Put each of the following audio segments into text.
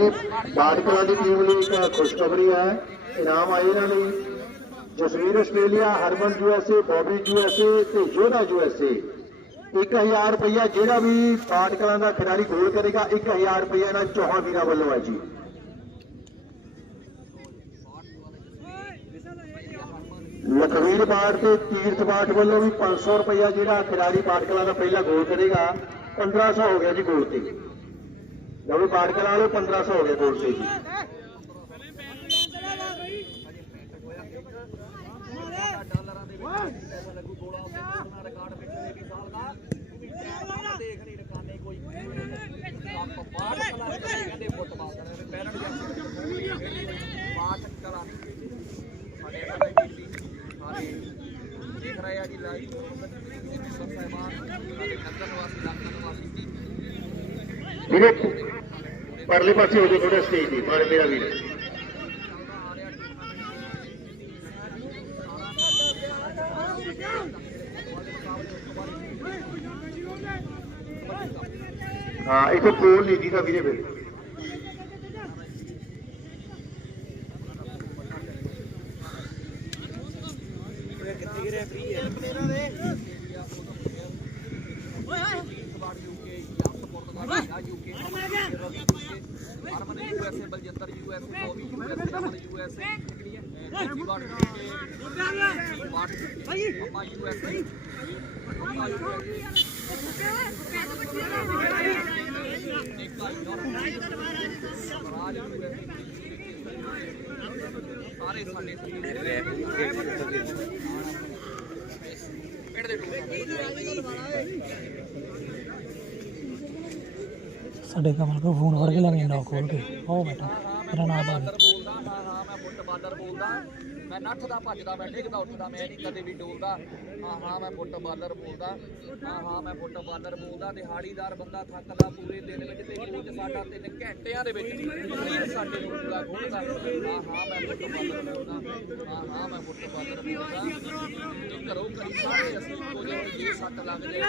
ਜੀ। ਬਾੜਕਲਾ ਦੀ ਟੀਮ ਲਈ ਇੱਕ ਖੁਸ਼ਖਬਰੀ ਹੈ। ਇਨਾਮ ਆਏ ਇਹਨਾਂ ਲਈ। Jasvir Australia, Harman USA Bobby USA ਤੇ ਯੋਧਾ ਯੂਐਸਏ 1000 ਰੁਪਇਆ ਜਿਹੜਾ ਵੀ ਬਾੜਕਲਾ ਦਾ ਖਿਡਾਰੀ ਗੋਲ ਕਰੇਗਾ 1000 ਰੁਪਇਆ ਇਹਨਾਂ ਚੌਹਾਂ ਵੀਰਾਂ ਵੱਲੋਂ ਹੈ ਜੀ। ਲਖਵੀਰ ਬਾੜ ਤੇ ਤੀਰਥ ਬਾੜ ਵੱਲੋਂ ਵੀ 500 ਰੁਪਇਆ ਜਿਹੜਾ ਖਿਡਾਰੀ ਬਾੜਕਲਾ ਦਾ ਪਹਿਲਾ ਗੋਲ ਕਰੇਗਾ। 1500 ਹੋ ਗਿਆ ਜੀ ਗੋਲ ਤੇ। ਲਓ ਬਾੜਕਲਾ ਵਾਲੇ 1500 ਹੋ ਗਿਆ ਗੋਲ ਤੇ ਜੀ ਡਾਲਰਾਂ ਦੇ ਵਿੱਚ ਪੈਸਾ ਲੱਗੂ ਗੋਲਾ ਉਸੇ ਨਾਲ ਰਿਕਾਰਡ ਪਿਛਲੇ ਵੀ ਸਾਲ ਦਾ ਦੇਖ ਨਹੀਂ ਰਕਾਨੇ ਕੋਈ ਕੱਪ ਬਾੜ ਕਲਾ ਕਹਿੰਦੇ ਫੁੱਟਬਾਲ ਦਾ ਪੈਰਣ ਬਾਟ ਕਲਾ ਸਾਡੇ ਨਾਲ ਕੀਤੀ ਸਾਰੇ ਦੇਖ ਰਹੇ ਆ ਜੀ। ਲਾਈਵ ਸਾਹਿਬਾਨ ਸਾਡੇ ਨੰਦਨ ਵਾਸੀ ਲੰਕਨ ਵਾਸੀ ਵੀਰੇ ਪਰਲੇ ਪਾਸੇ ਹੋ ਜਾਓ ਥੋੜਾ ਸਟੇਜ ਦੀ ਮਾਰੇ ਮੇਰਾ ਵੀਰ ਹਾਂ, ਇਥੇ ਕੋਲ ਨਹੀਂ ਦਾ ਵੀਰੇ ਫਿਰ Harman USA Baljinder USA Bobby USA Raman USA ਦੂਜੀ ਵਾਰ ਯੂਕੇ ਬਾਟ ਅੰਮਾ ਯੂਐਸਏ ਅੰਮਾ ਯੂਐਸਏ ਰਾਜ ਯੂਐਸਏ ਸਾਰੇ ਸਾਡੇ ਪਿੰਡ ਦੇ ਸਾਡੇ ਕਮਲ ਕੋ ਫੋਨ ਫੜ ਕੇ ਲੈ ਗਿਆ ਖੋਲ ਕੇ। ਉਹ ਬੈਠਾ। ਮੇਰਾ ਨਾਮ ਦਾ ਬੋਲਦਾ ਹਾਂ ਹਾਂ ਮੈਂ ਫੁੱਟ ਬਾਰਡਰ ਬੋਲਦਾ ਮੈਂ ਨੱਠਦਾ ਭੱਜਦਾ ਮੈਂ ਡਿੱਗਦਾ ਉੱਠਦਾ ਮੈਂ ਨਹੀਂ ਕਦੇ ਵੀ ਡੋਲਦਾ। ਹਾਂ ਹਾਂ ਮੈਂ ਫੁੱਟ ਬਾਰਡਰ ਬੋਲਦਾ। ਹਾਂ ਹਾਂ ਮੈਂ ਫੁੱਟ ਬਾਰਡਰ ਬੋਲਦਾ। ਦਿਹਾੜੀਦਾਰ ਬੰਦਾ ਥੱਕਦਾ ਪੂਰੇ ਦਿਨ ਵਿੱਚ ਤੇ ਕੋਚ ਸਾਡਾ ਤਿੰਨ ਘੰਟਿਆਂ ਦੇ ਵਿੱਚ ਸਰੀਰ ਸਾਡੇ ਨੂੰ ਪੂਰਾ ਖੋਲਦਾ। ਹਾਂ ਹਾਂ ਮੈਂ ਫੁੱਟ ਬਾਰਡਰ ਬੋਲਦਾ। ਹਾਂ ਹਾਂ ਮੈਂ ਫੁੱਟ ਬਾਰਡਰ ਬੋਲਦਾ। ਤੇ ਘਰੋਂ ਕਰੀ ਸਾਰੇ ਅਸੀਂ ਜਿਹੇ ਹੁਣ ਜੇ ਸੱਟ ਲੱਗ ਜਾਏ।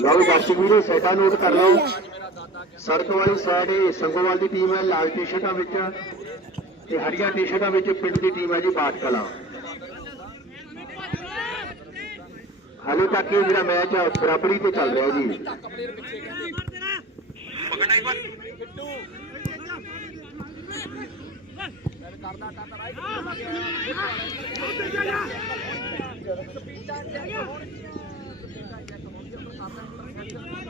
ਲਓ ਵੀ ਦਰਸ਼ਕ ਵੀਰੇ ਸੈਟਾ ਨੋਟ ਕਰ ਲਓ। ਸੜਕ ਵਾਲੀ ਸਾਈਡ ਸੰਗੋਵਾਲ ਦੀ ਟੀਮ ਹੈ ਲਾਲ ਟੀ-ਸ਼ਰਟਾਂ ਵਿੱਚ। ਤੇ ਹਰੀਆਂ ਟੀ-ਸ਼ਰਟਾਂ ਵਿੱਚ ਪਿੰਡ ਦੀ ਟੀਮ ਹੈ ਜੀ ਬਾਟਕਲਾ ਹਾਲੇ ਤੱਕ ਇਹ ਜਿਹੜਾ ਮੈਚ ਹੈ ਬਰਾਬਰੀ ਤੇ ਚੱਲ ਰਿਹਾ ਜੀ। ਪਕੜਨਾ ਇੱਕ ਵਾਰ ਬਿੱਟੂ ਕਰਦਾ ਕਰਦਾ ਰਾਈਟ ਸਪੀਡਾਂ ਚੈੱਕ ਹੋਣਗੀਆਂ ਸਪੀਡਾਂ ਚੈੱਕ ਹੋਣਗੀਆਂ ਪਰ ਕਰਦਾ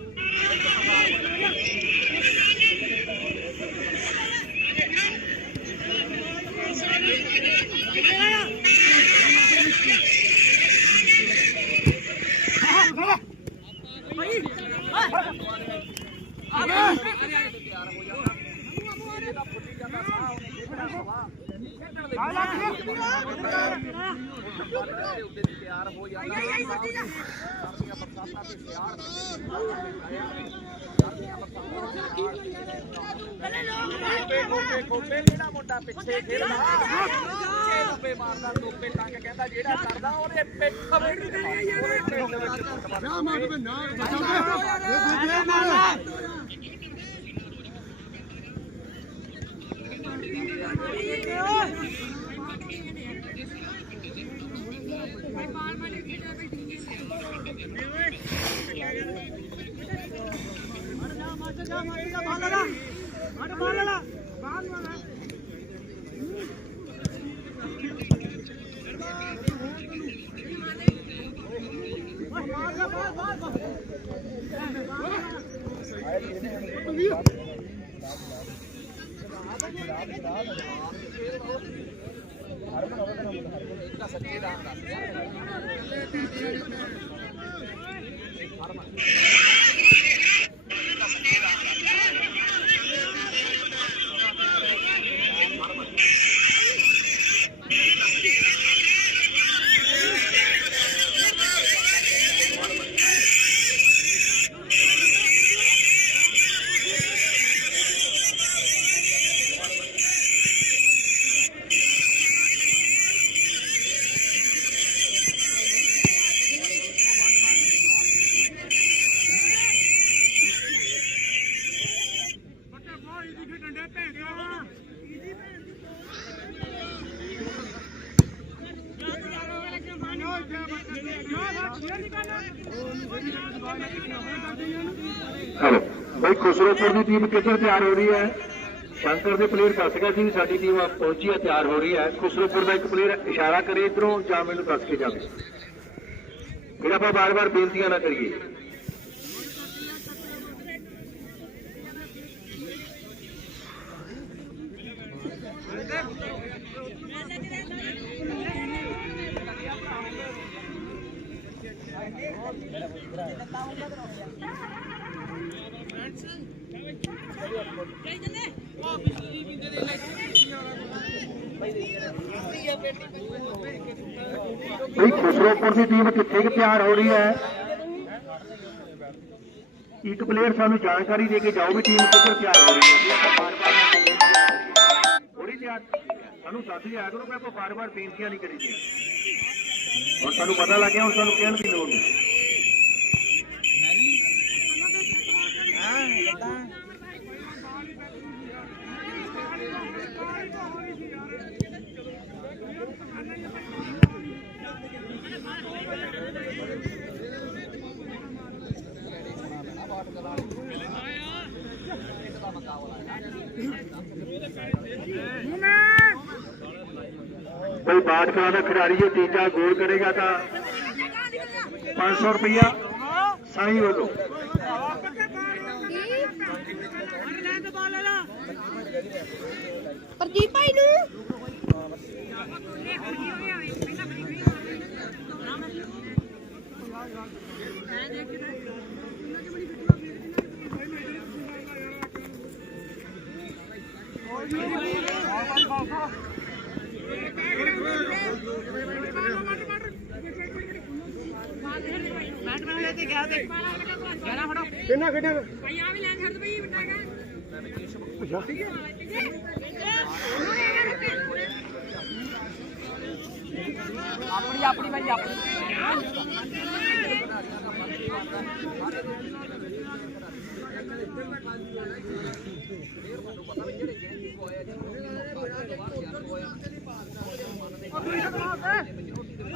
ਕੋਪੇ ਕੋਪੇ ਕੋਪੇ ਜਿਹੜਾ ਮੁੰਡਾ ਪਿੱਛੇ ਖੇਡਦਾ। ਪਿੱਛੇ ਰੁਪਏ ਮਾਰਦਾ ਟੋਪੇ ਟੰਗ ਕਹਿੰਦਾ ਜਿਹੜਾ ਕਰਦਾ ਉਹਦੇ ਪਿੱਠ ਵਿੱਚ ਉਹਦੇ ਪਿੱਠ ਵਿੱਚ ਫੁੱਟਬਾਲ ਇਹਦਾ ਸੱਚੇ ਦਾ ਦੱਸ ਭਾਈ ਦੀ ਟੀਮ ਕਿੱਧਰ ਤਿਆਰ ਹੋ ਰਹੀ ਹੈ? ਸ਼ੰਕਰ ਦੇ ਪਲੇਅਰ ਦੱਸ ਗਿਆ ਸੀ ਸਾਡੀ ਟੀਮ ਪਹੁੰਚੀ ਹੈ ਤਿਆਰ ਹੋ ਰਹੀ ਹੈ। ਖੁਸਰੋਪੁਰ ਦਾ ਇੱਕ ਪਲੇਅਰ ਇਸ਼ਾਰਾ ਕਰੇ ਇਧਰੋਂ ਜਾਂ ਮੈਨੂੰ ਦੱਸ ਕੇ ਜਾਵੇ? ਫਿਰ ਆਪਾਂ ਬਾਰ-ਬਾਰ ਬੇਨਤੀਆਂ ਨਾ ਕਰੀਏ। ਭਾਈ ਦੀ ਟੀਮ ਕਿੱਥੇ ਕਿ ਤਿਆਰ ਹੋ ਰਹੀ ਹੈ? ਇੱਕ ਪਲੇਅਰ ਸਾਨੂੰ ਜਾਣਕਾਰੀ ਦੇ ਕੇ ਜਾਓ ਵੀ ਟੀਮ ਕਿੱਧਰ ਤਿਆਰ ਹੋ ਰਹੀ ਹੈ। ਥੋੜੀ ਤਿਆਰ ਸਾਨੂੰ ਦੱਸ ਦਿਆ ਕਰੋ ਕਿ ਆਪਾਂ ਬਾਰ-ਬਾਰ ਬੇਨਤੀਆਂ ਨਹੀਂ ਕਰੀਦੀਆਂ। ਹੁਣ ਸਾਨੂੰ ਪਤਾ ਲੱਗਿਆ ਹੁਣ ਸਾਨੂੰ ਕਹਿਣ ਦੀ ਲੋੜ ਨਹੀਂ। ਕੋਈ ਬਾਦਸ਼ਾਹ ਦਾ ਖਿਡਾਰੀ ਜੇ ਤੀਜਾ ਗੋਲ ਕਰੇਗਾ ਤਾਂ 500 ਰੁਪਇਆ ਸਾਈ ਵੱਲੋਂ ਪ੍ਰਦੀਪ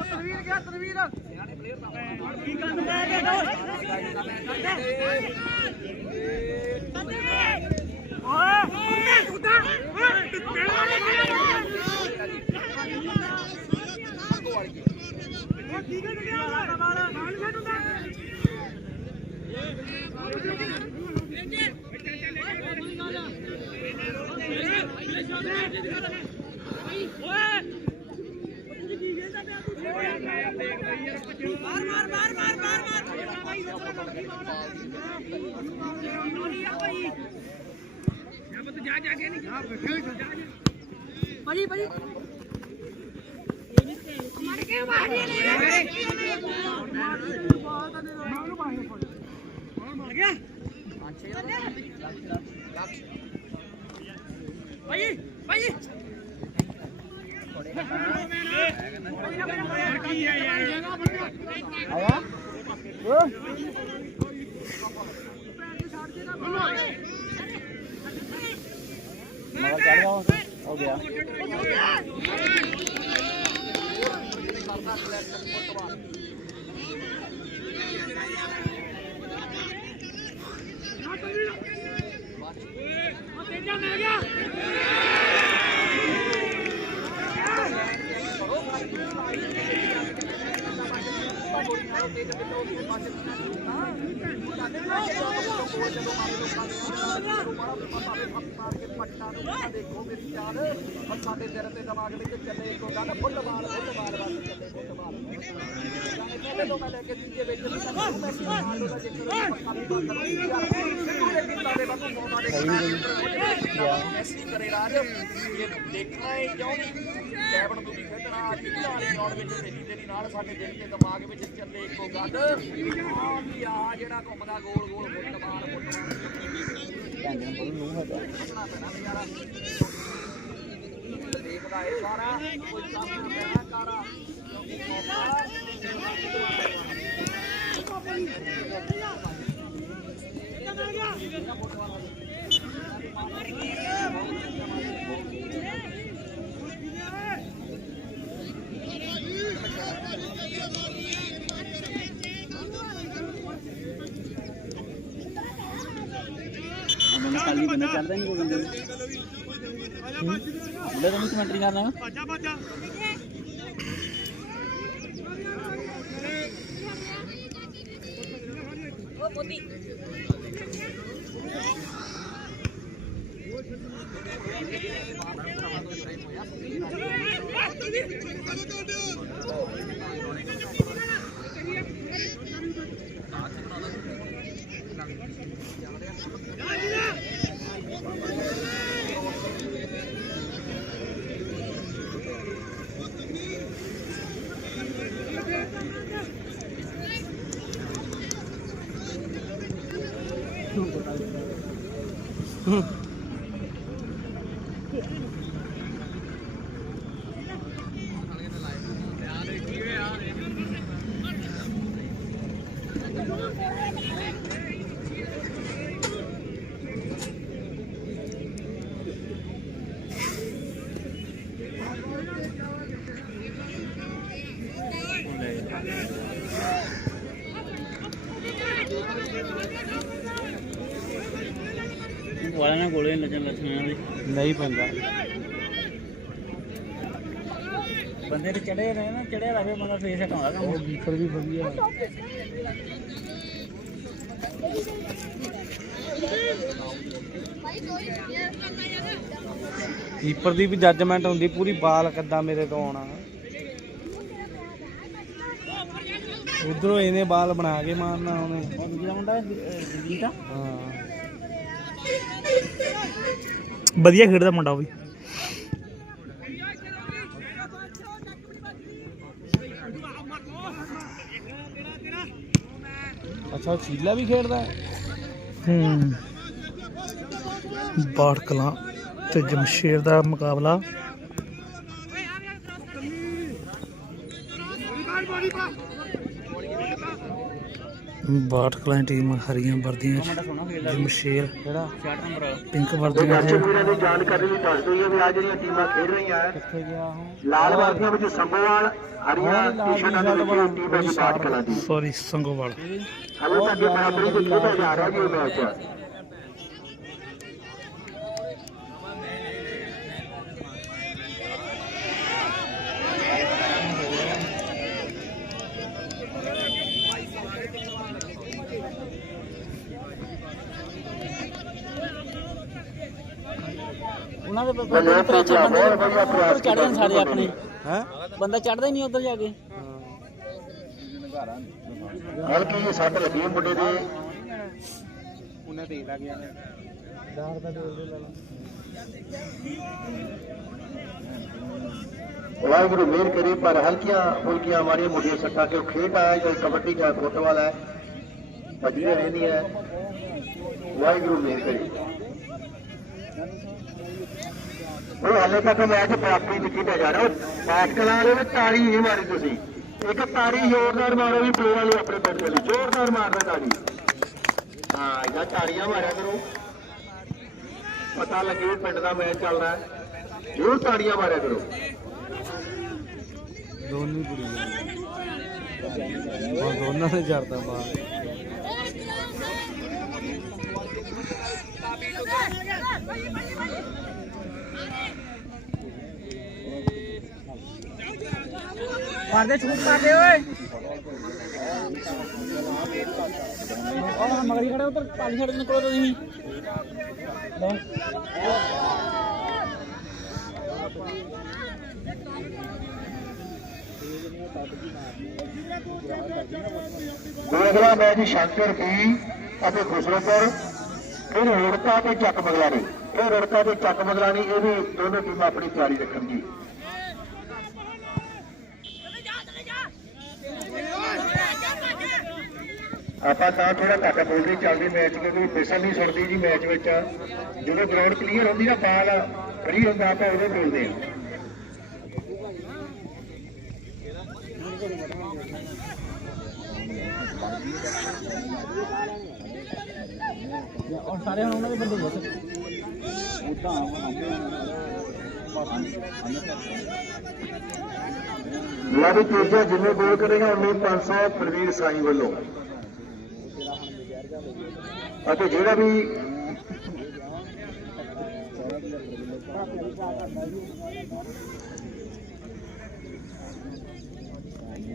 ਤਨਵੀਰ ਗਿਆ ਤਨਵੀਰ ਕੀ ਗੰਦ ਪੈ ਗਿਆ ਓਏ। ਤੂੰ ਕੀ ਗੰਦ ਗਿਆ ਬੜੀ ਬੜੀ ਮਰ ਕੇ ਬਾਹਰ ਲੈ ਲੈ ਮਾਰੂ ਬਾਹਰ मगर चढ़ गया हो गया हो गया ਪਹਿਲੇ ਮੈਂ ਲੈ ਕੇ ਤੀਜੇ ਵਿੱਚ ਸਾਨੂੰ ਮੈਸੀ ਰੋਨਾਲਡੋ ਦਾ ਜ਼ਿਕਰ ਪੱਕਾ ਨਹੀਂ ਕਰਦਾ ਯਾਰ ਪੂਰੇ ਕਿੰਨਾ ਦੇ ਵਾਂਗੂ ਮੋਨਾ ਦੇ ਮੈਸੀ ਕਰੇ ਰਾਜ ਇਹ ਦੇਖਣਾ ਹੀ ਚਾਹੁੰਦੀ ਕੈਬਨ ਤੋਂ ਵੀ ਖੇਡਣਾ ਅੱਜ ਵੀ ਵਾਲੀ ਵਿੱਚ ਤੇਰੀ ਤੇਰੀ ਨਾਲ ਸਾਡੇ ਦਿਲ ਤੇ ਦਿਮਾਗ ਵਿੱਚ ਚੱਲੇ ਇੱਕੋ ਗੱਲ ਆ ਵੀ ਆ ਜਿਹੜਾ ਘੁੰਮਦਾ ਗੋਲ ਗੋਲ ਫੁੱਟਬਾਲ ਫੁੱਟਬਾਲ ਦੇਖਣਾ ਪੈਣਾ ਨਜ਼ਾਰਾ ਦੇਖਦਾ ਇਹ ਸਾਰਾ। ਕੋਈ ਕੰਮ ਨਹੀਂ ਕਾਰਾ ਕਿਉਂਕਿ Ada apa sih? Ada apa sih? Ada? ਵਾਲਾ ਨਾ ਗੋਲੇ ਨਚਣ ਲੱਛਣਾਂ ਦੀ ਨਹੀਂ ਪੈਂਦਾ। ਬੰਦੇ ਤੇ ਚੜੇ ਰਹੇ ਨਾ ਚੜਿਆ ਰਹੇ ਬੰਦਾ ਫੇਸ ਹਟਾਉਂਦਾ ਕੰਮ। ਬੀਕਰ ਵੀ ਵਧੀਆ ਕੀਪਰ ਦੀ ਵੀ ਜੱਜਮੈਂਟ ਹੁੰਦੀ ਪੂਰੀ ਬਾਲ ਕਿੱਦਾਂ ਮੇਰੇ ਤੋਂ ਆਉਣਾ। ਉਧਰੋਂ ਇਹਨੇ ਬਾਲ ਬਣਾ ਕੇ ਮਾਰਨਾ ਉਹਨੇ। ਉਹ ਦੂਜਾ ਮੁੰਡਾ ਜਗਜੀਤ ਆ ਹਾਂ। ਵਧੀਆ ਖੇਡਦਾ ਮੁੰਡਾ ਉਹ ਵੀ। ਅੱਛਾ ਚੀਲਾ ਵੀ ਖੇਡਦਾ ਹੈ? ਹੂੰ। ਬਾੜ ਕਲਾਂ ਤੇ ਜਮਸ਼ੇਰ ਦਾ ਮੁਕਾਬਲਾ। ਬਾੜ ਕਲਾਂ ਟੀਮ ਹਰੀਆਂ ਵਰਦੀਆਂ ਜਮਸ਼ੇਰ ਕਿਹੜਾ 66 ਨੰਬਰ ਪਿੰਕ ਵਰਦੀਆਂ ਤੇ ਵੀਰਾਂ ਦੀ ਜਾਣਕਾਰੀ ਵੀ ਦੱਸ ਦਈਏ ਵੀ ਆ ਜਿਹੜੀਆਂ ਟੀਮਾਂ ਖੇਡ ਰਹੀਆਂ ਹੈ ਕਿੱਥੇ ਗਿਆ ਉਹ? ਲਾਲ ਵਰਦੀਆਂ ਵਿੱਚ ਸੰਭੋਵਾਲ ਹਰੀਆਂ ਟੀ-ਸ਼ਰਟਾਂ ਦੇ ਵਿੱਚ ਟੀਮ ਹੈ। ਬਾਟ ਕਲਾਂ ਦੀ ਸੌਰੀ ਸੰਗੋਵਾਲ। ਹਲੇ ਤੱਕ ਬਰਾਬਰੀ ਦੇ ਖੇਡਿਆ ਜਾ ਰਿਹਾ ਜੀ ਇਹ ਮੈਚ। ਸਾਰੇ ਆਪਣੇ। ਹੈ? ਬੰਦਾ ਚੜਦਾ ਹੀ ਨਹੀਂ ਉਧਰ ਜਾ ਕੇ। ਹਲਕੀ ਸੱਟ ਲੱਗੀ ਹੈ ਮੁੰਡੇ ਦੇ। ਉਹਨੇ ਦੇ ਲਾ ਗਿਆ। ਦਾਰ ਦਾ ਡੋਲ ਦੇ ਲਾ ਵਾਹਿਗੁਰੂ ਮਿਹਰ ਕਰੇ ਪਰ ਹਲਕੀਆਂ ਫੁਲਕੀਆਂ ਮਾਰੀਆਂ ਮੁੰਡੀਆਂ ਸੱਟਾਂ ਕਿ ਉਹ ਖੇਡ ਆਇਆ ਜਾਂ ਕਬੱਡੀ ਜਾਂ ਫੁੱਟਬਾਲ ਹੈ। ਭੱਜਦੀਆਂ ਰਹਿੰਦੀਆਂ ਹੈ। ਵਾਹਿਗੁਰੂ ਮਿਹਰ ਕਰੇ। ਉਹ ਹਾਲੇ ਤੱਕ ਮੈਚ ਪ੍ਰਾਪਤੀ ਦੀ ਖੇਡਿਆ ਜਾ ਰਿਹਾ। ਉਹ ਬਾਸਕਲਾਂ ਵਾਲੇ ਵਿੱਚ ਤਾੜੀ ਨਹੀਂ ਮਾਰੀ ਤੁਸੀਂ। ਇੱਕ ਤਾੜੀ ਜ਼ੋਰਦਾਰ ਮਾਰੋ ਵੀ ਪਲੇਅਰ ਵਾਲੀ ਆਪਣੇ ਪਿੰਡ ਦੇ ਜ਼ੋਰਦਾਰ ਮਾਰਦਾ ਤਾੜੀ। ਹਾਂ, ਇਹਦਾ ਤਾੜੀਆਂ ਮਾਰਿਆ ਕਰੋ। ਪਤਾ ਲੱਗੇ ਪਿੰਡ ਦਾ ਮੈਚ ਚੱਲ ਰਿਹਾ। ਹੈ ਜ਼ਰੂਰ ਤਾੜੀਆਂ ਮਾਰਿਆ ਕਰੋ। ਦੋਨੀ ਕੁੜੀ ਦੋਨਾਂ ਨੇ ਜਰਦਾ ਬਾਹਰ। ਮਾਰਦੇ, ਛੂਟ ਮਾਰਦੇ, ਓਏ। ਉਹ ਮਗਰੀ ਖੜੇ ਉਧਰ, ਪਾਲੀ ਛੱਡ ਨਿਕਲੋ ਤੁਸੀਂ। ਅਗਲਾ ਮੈਚ ਸ਼ੰਕਰ ਕੀ ਅਤੇ ਖੁਸਰੋਪੁਰ। ਫਿਰ ਰੁੜਕਾ ਤੇ ਚੱਕ ਬਗਲਾਣੀ ਇਹ ਰੁੜਕਾ ਤੇ ਚੱਕ ਬਗਲਾਣੀ ਇਹ ਵੀ ਦੋਨੋਂ ਟੀਮਾਂ ਆਪਣੀ ਤਿਆਰੀ ਰੱਖਣ ਜੀ ਆਪਾਂ ਤਾਂ ਥੋੜਾ ਘੱਟ ਬੋਲਦੇ ਚੱਲਦੇ ਮੈਚ, ਕਿਉਂਕਿ ਮਿਸਲ ਨਹੀਂ ਸੁਣਦੀ ਜੀ ਮੈਚ ਵਿੱਚ। ਜਦੋਂ ਗਰਾਊਂਡ ਕਲੀਅਰ ਹੁੰਦੀ ਨਾ, ਬਾਲ ਫਰੀ ਹੁੰਦਾ, ਆਪਾਂ ਉਦੋਂ ਬੋਲਦੇ ਹਾਂ। ਔਰ ਸਾਰੇ ਹੁਣ ਉਹਨਾਂ ਦੇ ਬੰਦੇ ਬਸ ਲਵੀ ਤੇਜਾ ਜਿੰਨੇ ਗੋਲ ਕਰੇਗਾ ਉਹਨੇ 500 ਪ੍ਰਵੀਰ ਸਾਈ ਵੱਲੋਂ। ਅਤੇ ਜਿਹੜਾ ਵੀ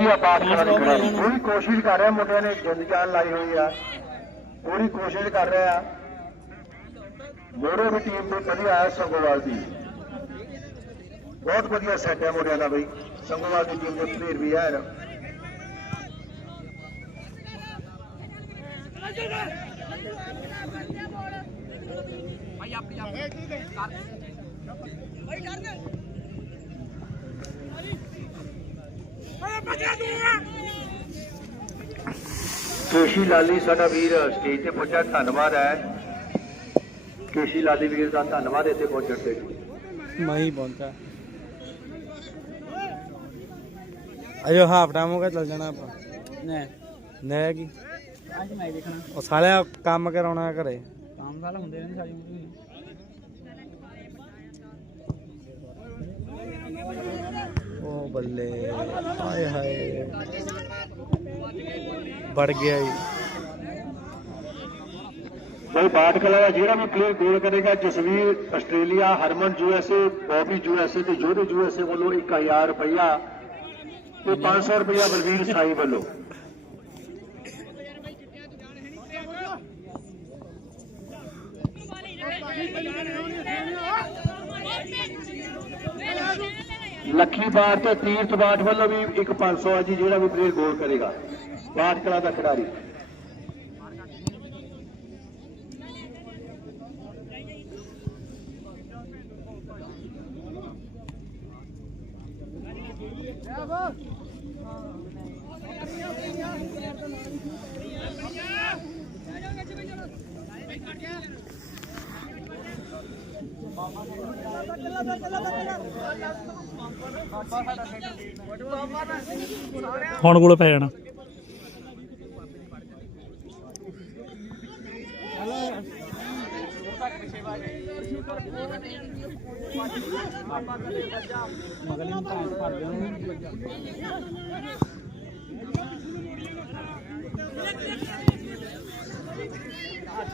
ਵਧੀਆ ਬਾਦਸ਼ਾਹ ਦੀ ਖਿਡਾਰੀ ਪੂਰੀ ਕੋਸ਼ਿਸ਼ ਕਰ ਰਿਹਾ ਮੁੰਡਿਆਂ ਨੇ ਜਿੰਦ ਜਾਨ ਲਾਈ ਹੋਈ ਆ। ਪੂਰੀ ਕੋਸ਼ਿਸ਼ ਕਰ ਰਿਹਾ। ਆ ਮੋਰੋ ਵੀ ਟੀਮ ਦੇ ਵਧੀਆ ਆਇਆ ਸੰਗੋਵਾਲ ਦੀ। ਬਹੁਤ ਵਧੀਆ ਸੈੱਟ ਹੈ ਮੁੰਡਿਆਂ ਦਾ ਬਈ। ਸੰਗੋਵਾਲ ਦੀ ਟੀਮ ਦੇ ਪਲੇਅਰ ਵੀ ਆ ਭਾਈ ਆਪਣੀ ਆਪਣੀ ਕਰ ਕੇਸ਼ੀ ਲਾਲੀ ਸਾਡਾ ਵੀਰ ਸਟੇਜ ਤੇ ਪਹੁੰਚਿਆ ਧੰਨਵਾਦ ਹੈ। ਕੇਸ਼ੀ ਲਾਲੀ ਵੀਰ ਦਾ ਧੰਨਵਾਦ ਇੱਥੇ ਪਹੁੰਚਣ ਤੇ। ਮੈਂ ਹੀ ਪਹੁੰਚਾ। ਅਜੋ ਹਾਫ ਟਾਈਮ ਹੋ ਗਿਆ ਚੱਲ ਜਾਣਾ ਆਪਾਂ। ਨੇ ਨੇ ਕੀ? ਅੱਜ ਮੈਂ ਦੇਖਣਾ। ਉਹ ਸਾਲਿਆ ਕੰਮ ਕਰਾਉਣਾ ਘਰੇ। ਕੰਮ ਸਾਲਾ ਹੁੰਦੇ ਨੇ ਸਾਰੀ ਉਮਰ ਉਹ ਬੱਲੇ ਹਾਏ ਹਾਏ ਵੜ ਗਿਆ ਈ ਬਈ ਬਾਟ ਕਲਾ ਦਾ ਜਿਹੜਾ ਵੀ ਪਲੇਅਰ ਗੋਲ ਕਰੇਗਾ Jasvir Australia Harman USA Bobby USA ਤੇ ਜੋਧੇ ਯੂਐਸਏ ਵੱਲੋਂ 1000 ਰੁਪਇਆ ਤੇ 500 ਰੁਪਇਆ ਬਲਵੀਰ ਸਾਈ ਵੱਲੋਂ ਲੱਖੀ ਬਾਟ ਤੇ ਤੀਰਥ ਬਾਟ ਵੱਲੋਂ ਵੀ ਇੱਕ 500 ਆ ਜੀ ਜਿਹੜਾ ਵੀ ਪਲੇਅਰ ਗੋਲ ਕਰੇਗਾ ਬਾਟ ਕਲਾ ਦਾ ਖਿਡਾਰੀ। ਹੁਣ ਕੋਲ ਪੈ ਜਾਣਾ। ਮਗਲੇ ਨੂੰ ਭਾਂ ਫੜ ਗਿਆ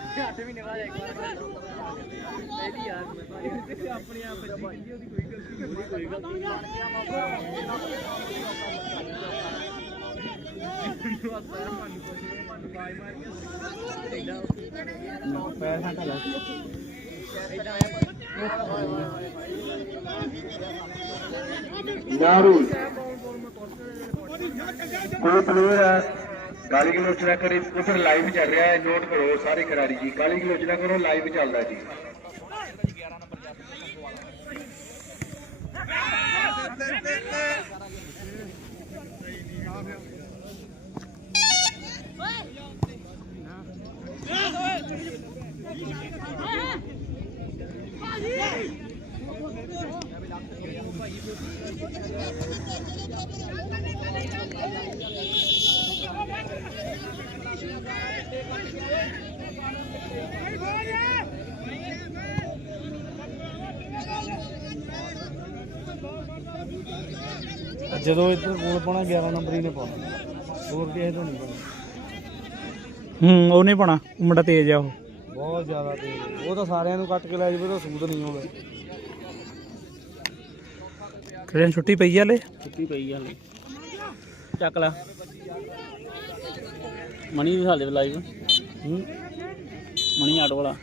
ਪੈਰ ਘੰਟਾ ਲੈ ਨਾਰੂਲ ਕੋਈ ਪਲੇਅਰ ਹੈ ਗਾਲੀ ਗਲੋਚ ਨਾ ਕਰੇ ਉਧਰ ਲਾਈਵ ਚੱਲ ਰਿਹਾ ਹੈ ਨੋਟ ਕਰੋ ਸਾਰੇ ਖਿਡਾਰੀ ਜੀ। ਗਾਲੀ ਗਲੋਚ ਨਾ ਕਰੋ ਲਾਈਵ ਚੱਲਦਾ ਜੀ। ਜਦੋਂ ਇੱਧਰ ਗੋਲ ਪਾਉਣਾ 11 ਨੰਬਰ ਹੀ ਨੇ ਪਾਉਣਾ। ਹੋਰ ਕਿਸੇ ਤੋਂ ਨਹੀਂ ਪਾਉਣਾ। ਹੂੰ ਉਹ ਨਹੀਂ ਪਾਣਾ ਮੁੰਡਾ ਤੇਜ਼ ਆ ਉਹ। ਬਹੁਤ ਜ਼ਿਆਦਾ ਤੇ ਉਹ ਤਾਂ ਸਾਰਿਆਂ ਨੂੰ ਕੱਟ ਕੇ ਲੈ ਜਾਵੇ ਤਾਂ ਸੂਦ ਨਹੀਂ ਹੋਵੇ ਕਿਹੜੇ ਨੂੰ ਛੁੱਟੀ ਪਈ ਆ ਹਲੇ? ਛੁੱਟੀ ਪਈ ਹਾਲੇ। ਚੱਕ ਲੈ। ਮਣੀ ਵੀ ਹਾਲੇ ਲਾਈਵ ਹੂੰ। ਮਣੀ ਆਟੋ ਵਾਲਾ।